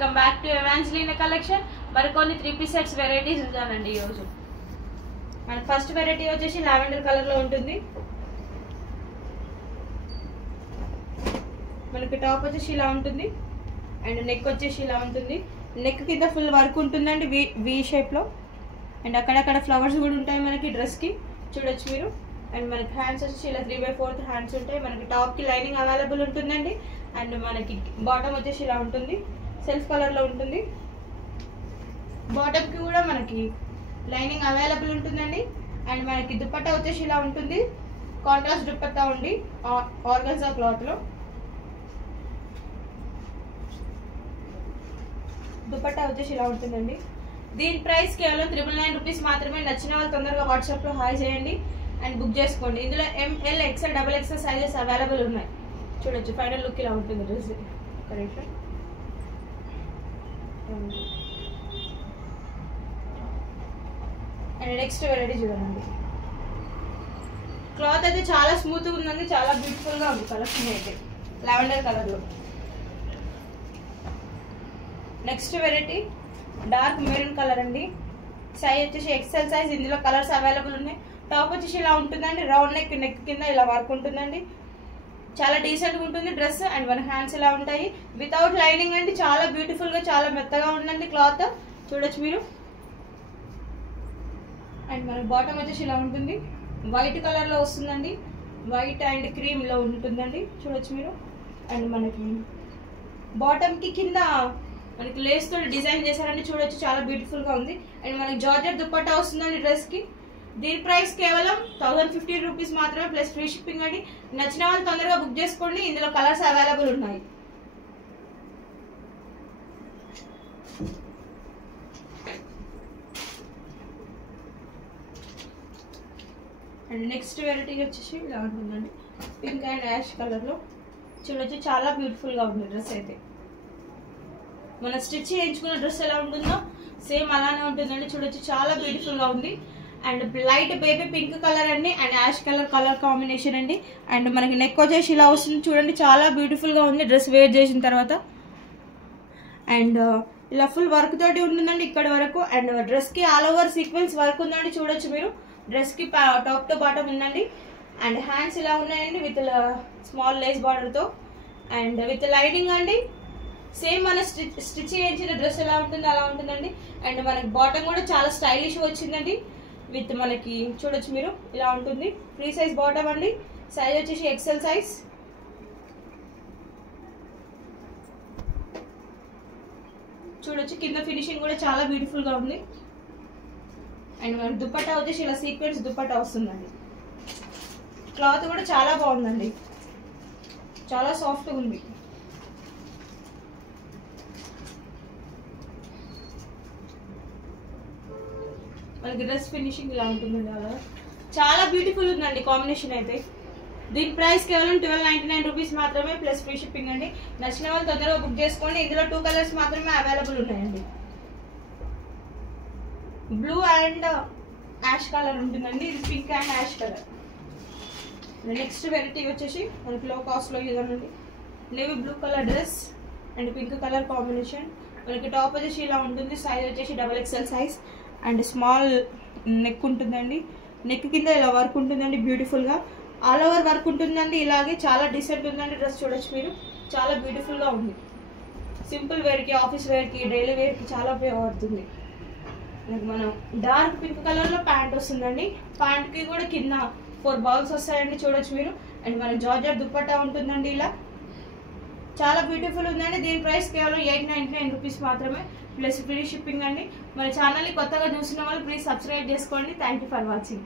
Welcome back to Evangelina collection. మరికొన్ని 3-piece sets varieties చూద్దామండి ఈరోజు. మన ఫస్ట్ వెరైటీ వచ్చేసి లావెండర్ కలర్ లో ఉంటుంది. మనకి టాప్ వచ్చేసి ఇలా ఉంటుంది అండ్ నెక్ వచ్చేసి ఇలా ఉంటుంది. నెక్ కింద ఫుల్ వర్క్ ఉంటుందండి వి షేప్ లో అండ్ అక్కడక్కడ ఫ్లవర్స్ కూడా ఉంటాయి మనకి డ్రెస్ కి, చూడొచ్చు మీరు. అండ్ మనకి హ్యాండ్స్ వచ్చేసి ఇలా 3/4 హ్యాండ్స్ ఉంటాయి. మనకి టాప్ కి లైనింగ్ అవైలబుల్ ఉంటుందండి. అండ్ మనకి బాటమ్ వచ్చేసి ఇలా ఉంటుంది, సెల్ఫ్ కలర్ లో ఉంటుంది. బాటమ్ కి కూడా మనకి లైనింగ్ అవైలబుల్ ఉంటుందండి. అండ్ మనకి దుపట్టా వచ్చేసి ఇలా ఉంటుంది, కాంట్రాస్ట్ దుపట్టా ఉండి ఆర్గన్జా క్లాత్ లో. దుపట్టా వచ్చేసి ఇలా ఉంటుందండి. దీని ప్రైస్ కేవలం 999 రూపీస్ మాత్రమే. నచ్చిన వాళ్ళు తొందరగా వాట్సాప్ లో హాయ్ చేయండి అండ్ బుక్ చేసుకోండి. ఇందులో ML, XL, XXL sizes available ఉన్నాయి. చూడొచ్చు ఫైనల్ లుక్ ఇలా ఉంటుంది dress. Correct. And next variety చూడండి. క్లాత్ అయితే చాలా స్మూత్ గా ఉందండి, చాలా బ్యూటిఫుల్ గా ఉంది కలెక్షన్ అయితే లావెండర్ కలర్ లో. Next variety dark maroon colour అండి. సైజ్ వచ్చేసి XL సైజ్. ఇందులో కలర్స్ అవైలబుల్ ఉన్నాయి. టాప్ వచ్చేసి ఇలా ఉంటుందండి, రౌండ్ నెక్ కింద ఇలా వర్క్ ఉంటుందండి. చాలా డీసెంట్ గా ఉంటుంది డ్రెస్. అండ్ మన హ్యాండ్స్ ఇలా ఉంటాయి వితౌట్ లైనింగ్ అండి. చాలా బ్యూటిఫుల్ గా చాలా మెత్తగా ఉందండి క్లాత్, చూడొచ్చు మీరు. అండ్ మన బాటమ్ వచ్చేసి ఇలా ఉంటుంది, వైట్ కలర్ లో వస్తుందండి. వైట్ అండ్ క్రీమ్ లో ఉంటుందండి, చూడొచ్చు మీరు. అండ్ మనకి బాటమ్ కి కింద మనకి లేస్ తో డిజైన్ చేశారండి, చూడొచ్చు చాలా బ్యూటిఫుల్ గా ఉంది. అండ్ మనకి జార్జెట్ దుపట్టా వస్తుందండి డ్రెస్ కి. దీని ప్రైస్ కేవలం 1015 రూపీస్ మాత్రమే ప్లస్ ఫ్రీ షిప్పింగ్ అండి. నచ్చిన వాళ్ళు తొందరగా బుక్ చేసుకోండి. ఇందులో కలర్స్ అవైలబుల్ ఉన్నాయి. అండ్ నెక్స్ట్ వెరైటీ వచ్చేసి ఇలా ఉంటుందండి, పింక్ అండ్ యాష్ కలర్ లో. చూడొచ్చు చాలా బ్యూటిఫుల్ గా ఉంది డ్రెస్ అయితే. మన స్టిచ్ చేయించుకున్న డ్రెస్ ఎలా ఉంటుందో సేమ్ అలానే ఉంటుందండి, చూడొచ్చు చాలా బ్యూటిఫుల్ గా ఉంది. And light baby pink colour అండి అండ్ యాష్ కలర్ కాంబినేషన్ అండి. అండ్ మనకి నెక్ వచ్చేసి ఇలా వస్తుంది, చూడండి చాలా బ్యూటిఫుల్ గా ఉంది డ్రెస్ వేర్ చేసిన తర్వాత. అండ్ ఇలా ఫుల్ వర్క్ తోటి ఉంటుందండి ఇక్కడ వరకు. అండ్ డ్రెస్ కి ఆల్ ఓవర్ సీక్వెన్స్ వర్క్ ఉందండి, చూడొచ్చు మీరు. డ్రెస్ కి టాప్ టు బాటమ్ ఉందండి. అండ్ హ్యాండ్స్ ఇలా ఉన్నాయండి విత్ స్మాల్ లేస్ బార్డర్ తో అండ్ విత్ లైనింగ్ అండి. సేమ్ మన స్టిచ్ చేయించిన డ్రెస్ ఎలా ఉంటుందో అలా ఉంటుందండి. అండ్ మనకి బాటమ్ కూడా చాలా స్టైలిష్ వచ్చిందండి విత్ మనకి, చూడొచ్చు మీరు ఇలా ఉంటుంది. ఫ్రీ సైజ్ బాటమ్ అండి. సైజ్ వచ్చేసి XL సైజ్. చూడొచ్చు కింద ఫినిషింగ్ కూడా చాలా బ్యూటిఫుల్ గా ఉంది. అండ్ మనకి దుపట్టా వచ్చేసి ఇలా సీక్వెన్స్ దుపట్టా వస్తుందండి. క్లాత్ కూడా చాలా బాగుందండి, చాలా సాఫ్ట్గా ఉంది. మనకి డ్రెస్ ఫినిషింగ్ ఇలా ఉంటుందండి, అలా చాలా బ్యూటిఫుల్ ఉందండి కాంబినేషన్ అయితే. దీని ప్రైస్ కేవలం 1299 రూపీస్ మాత్రమే ప్లస్ ఫ్రీ షిప్పింగ్ అండి. నచ్చిన వాళ్ళు తొందరగా బుక్ చేసుకోండి. ఇందులో 2 కలర్స్ మాత్రమే అవైలబుల్ ఉన్నాయండి. బ్లూ అండ్ యాష్ కలర్ ఉంటుందండి, ఇది pink and ash colour. Next variety వచ్చేసి మనకి లో కాస్ట్ లో ఇదండి, navy blue colour dress and pink colour combination. మనకి టాప్ వచ్చేసి ఇలా ఉంటుంది, సైజ్ వచ్చేసి XXL size. And small neck ఉంటుందండి. నెక్ కింద ఇలా వర్క్ ఉంటుందండి బ్యూటిఫుల్ గా, ఆల్ ఓవర్ వర్క్ ఉంటుందండి. ఇలాగే చాలా డీసెంట్ ఉందండి డ్రెస్, చూడొచ్చు మీరు. చాలా బ్యూటిఫుల్ గా ఉంది. సింపుల్ వేర్ కి, ఆఫీస్ వేర్ కి, డైలీ వేర్ కి చాలా ఉపయోగపడుతుంది. మనం డార్క్ పింక్ కలర్ లో ప్యాంట్ వస్తుందండి. ప్యాంట్ కి కూడా కింద 4 బాల్స్ వస్తాయండి, చూడొచ్చు మీరు. అండ్ మన జార్జెట్ దుపట్టా ఉంటుందండి ఇలా, చాలా బ్యూటిఫుల్ ఉందండి. దీని ప్రైస్ కేవలం 899 రూపీస్ మాత్రమే ప్లస్ ఫ్రీ షిప్పింగ్ అండి. మన ఛానల్ని కొత్తగా చూసిన వాళ్ళు ప్లీజ్ సబ్స్క్రైబ్ చేసుకోండి. Thank you for watching.